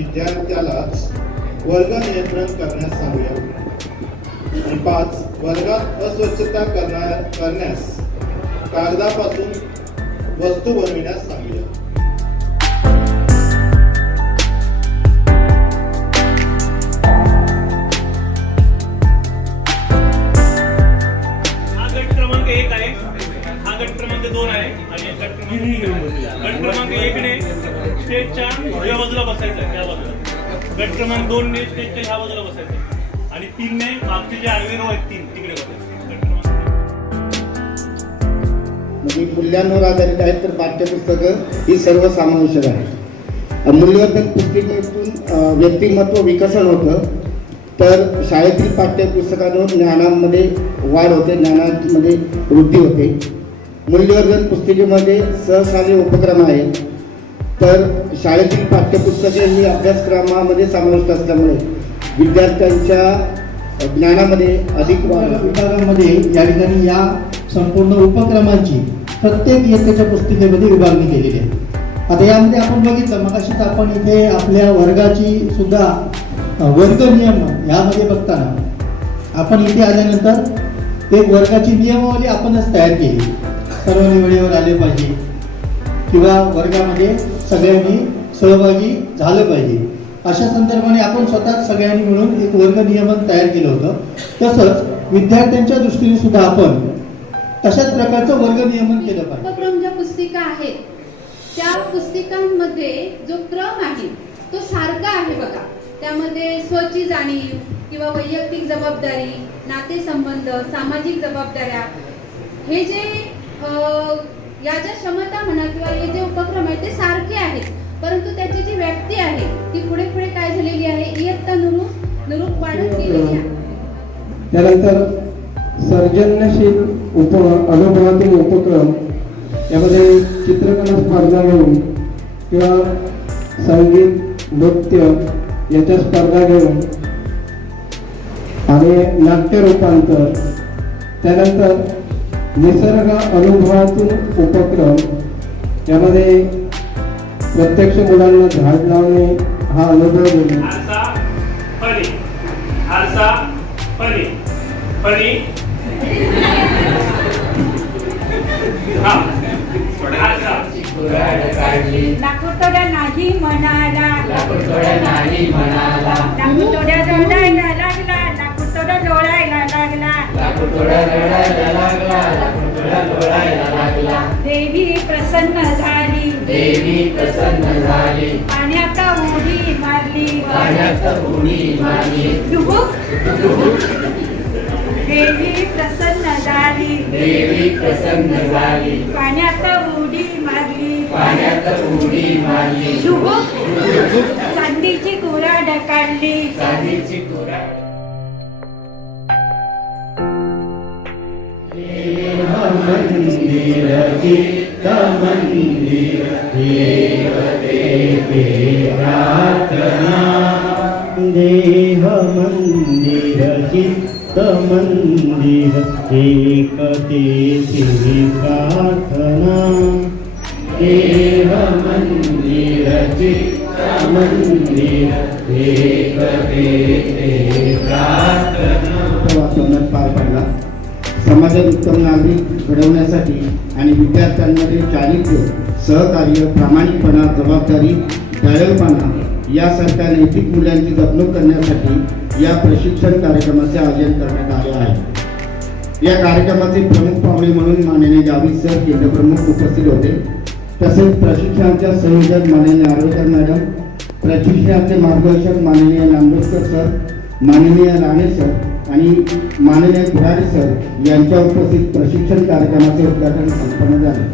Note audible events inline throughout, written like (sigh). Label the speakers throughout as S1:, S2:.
S1: विद्यार्थ्यालाच वर्ग नियंत्रण करण्यास सांगूया. आणि पाच वर्गात अस्वच्छता करणार करण्यास कागदापासून वस्तू बनविण्यास
S2: सांगा
S3: म्हणजे मूल्यांवर आधारित आहेत तर पाठ्यपुस्तकं ही सर्वसमावेशक आहे मूल्यवर्धन पुस्तिकेतून व्यक्तिमत्व विकसन होतं तर शाळेतील पाठ्यपुस्तकांवर ज्ञानामध्ये वाढ होते ज्ञानामध्ये वृद्धी होते. मूल्यवर्धन पुस्तिकेमध्ये सहकार्य उपक्रम आहेत तर शाळेतील पाठ्यपुस्तके ही अभ्यासक्रमामध्ये समाविष्ट असल्यामुळे विद्यार्थ्यांच्या ज्ञानामध्ये अधिक
S4: विभागामध्ये या ठिकाणी या संपूर्ण उपक्रमांची प्रत्येक इयत्तेच्या पुस्तिकेमध्ये विभागणी केलेली आहे. आता यामध्ये आपण बघितलं मगाशीच आपण इथे आपल्या वर्गाची सुद्धा वर्ग नियम यामध्ये बघताना आपण इथे आल्यानंतर एक वर्गाची नियमावली आपणच तयार केली. सर्व निवडीवर आले पाहिजे. किंवा वर्गामध्ये सगळ्यांनी सहभागी झालं पाहिजे. अशा संदर्भाने आपण स्वतः सगळ्यांनी मिळून एक वर्ग नियमन तयार केलं होतं. तसंच विद्यार्थ्यांच्या दृष्टीने सुद्धा आपण तशाच प्रकारचं वर्ग नियमन केलं पाहिजे.
S5: उपक्रम ज्या पुस्तिका आहेत त्या पुस्तिकांमध्ये जो क्रम आहे तो सारखा आहे बघा. त्यामध्ये स्वची जाणीव किंवा वैयक्तिक जबाबदारी नातेसंबंध सामाजिक जबाबदाऱ्या हे जे या ज्या क्षमता म्हणा किंवा हे जे उपक्रम आहेत ते सारखे आहेत. परंतु त्याची जी व्याप्ती आहे ती पुढे पुढे काय झालेली आहे इयत्ता नुरूप नुरूप वाढत गेलेली आहे.
S6: त्यानंतर सर्जनशील उप अनुभवातील उपक्रम यामध्ये चित्रकला स्पर्धा घेऊन किंवा संगीत नृत्य याच्या स्पर्धा घेऊन आणि नाट्य रूपांतर त्यानंतर निसर्ग अनुभवातून उपक्रम यामध्ये प्रत्यक्ष मुलांना झाड लावणे हा अनुभव घेणे
S7: लाकूडतोड्या नाही नाही म्हणाला. लाकूडतोड्या रडायला लागला. लाकूडतोड्या लोळायला लागला. देवी प्रसन्न झाली. देवी प्रसन्न झाली. पाण्यात उडी मारली. पाण्यात उडी मारली. देवी प्रसन्न झाली. देवी प्रसन्न झाली. पाण्यात उडी मारली. पाण्यात उडी मारली. चांदीची कुराड काढली. चांदीची कुराड.
S4: देह मंदिर चित्त मंदिर एकतेची प्रार्थना
S6: देव मंदिर चित्त मंदिर एकतेचे प्रार्थना
S3: वातावरणात पार पडला. समाजात उत्तम नागरिक घडवण्यासाठी आणि विद्यार्थ्यांमध्ये चारित्र्य सहकार्य प्रामाणिकपणा जबाबदारी दयाळूपणा यासारख्या नैतिक मूल्यांची जपणूक करण्यासाठी या प्रशिक्षण कार्यक्रमाचे आयोजन करण्यात आले आहे. या कार्यक्रमाचे प्रमुख पाहुणे म्हणून माननीय गावित सर केंद्रप्रमुख उपस्थित होते. तसेच प्रशिक्षणाच्या संयोजक माननीय आरोग्य मॅडम प्रशिक्षणाचे मार्गदर्शक माननीय नांदोरकर सर माननीय राणे सर आणि माननीय खुराडे सर यांच्या उपस्थित प्रशिक्षण कार्यक्रमाचे उद्घाटन संपन्न झाले.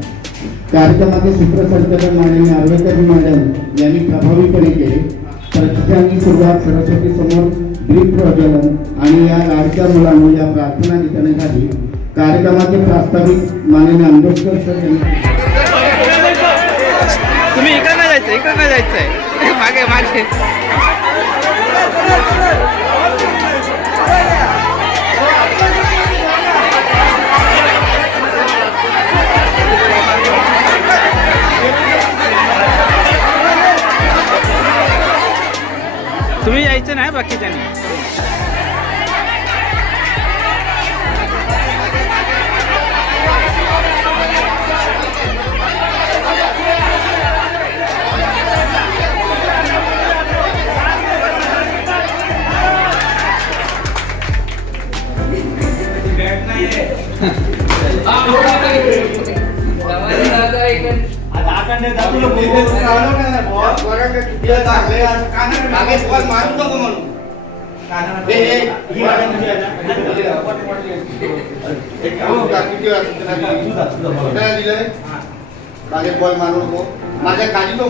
S3: कार्यक्रमाचे सूत्रसंचालन माननीय आर्वेकर मॅडम यांनी प्रभावीपणे केले. प्रशिक्षणाची सुरुवात सरस्वती समोर दीप प्रज्वलन आणि या लाडक्या मुलांनी या प्रार्थना गीताने झाली कार्यक्रमाचे प्रास्ताविक माननीय आंबेडकर सर यांनी
S8: तुम्ही इकडं नाही जायचं इकडं नाही जायचंय? मागे मागे. किचन
S3: है
S8: बस आप लोग आधार
S9: कार्ड
S8: ने दाखिल मागे फ़ोन मारू नको
S3: म्हणून मागे बॉल मारू नको माझ्या काजी तो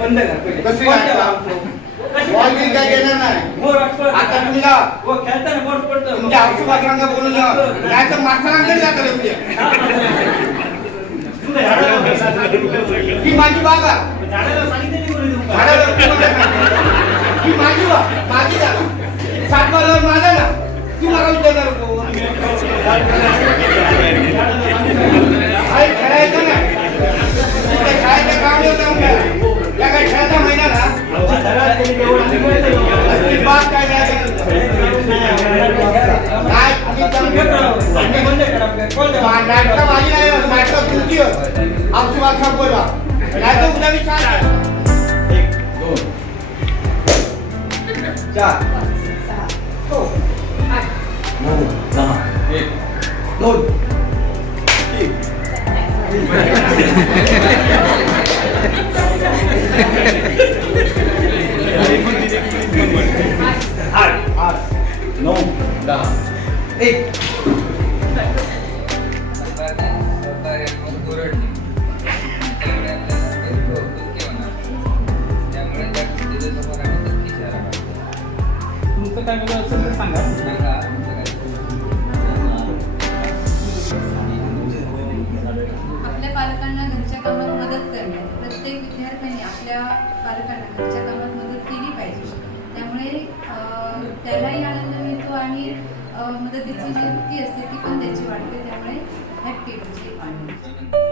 S3: बंद कशी बॉल बिल काय घेणार नाही आता तुमला खेळताना बोलून नाही तर मास्तरांकडे जाता उद्या. ही माझी बागा. (laughs) ही माझी बाग माझी जागा सात बाजूला माझा ना तू मला विचारणार काय खेळायचं ना
S5: Não. Doido. Não. Dá. Ei. मदतीची जी वृत्ती असते ती पण त्याची वाढते त्यामुळे हॅपी म्हणजे